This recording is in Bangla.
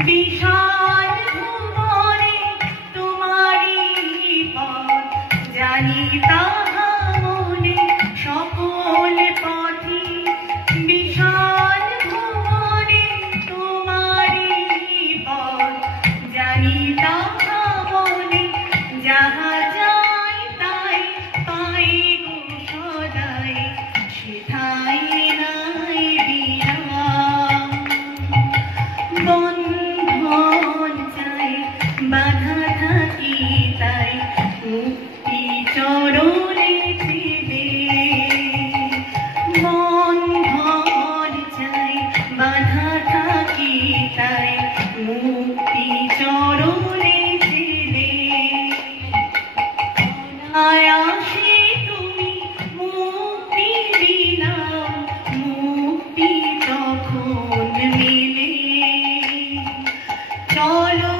বিশাল ভুবনে তোমারি পথ জানি তাহা মনে সকল পথে বিশাল ভুবনে তোমারি পথ জানি তাহা মনে যাহা যাই তাই পাই গো সদাই সেথায় নাই বিরাম বন্ধন চাই বাধা থাকি তাই মুক্তি চরণে ছিলে বন্ধন চাই বাধা থাকি তাই মুক্তি চরণে ছিলে অনায়াসে তুমি মুক্তি বিনা মুক্তি তখন মিলে চলো